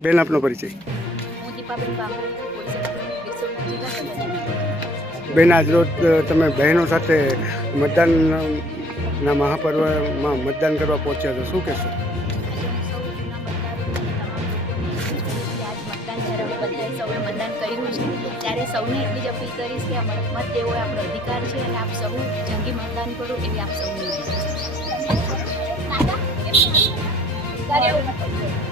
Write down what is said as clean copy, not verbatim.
બેન આપનો પરિચય. હું દીપાબેન બામણ, જિલ્લા સદસ્ય. બેન આજ રોજ તમે બહેનો સાથે મતદાનના મહાપર્વમાં મતદાન કરવા પહોંચ્યા છો, શું કહેશો? આજે હું સૌ જૂના મતદારોને અને તમામ લોકોને એટલું જ કહીશ કે આજ મતદાન જ્યારે અમે બધાએ સૌએ મતદાન કર્યું છે ત્યારે સૌને એટલી જ અપીલ કરીશ કે આ મત દેવો એ આપણો અધિકાર છે અને આપ સૌ જંગી મતદાન કરો એવી આપ સૌની વિનંતી છે.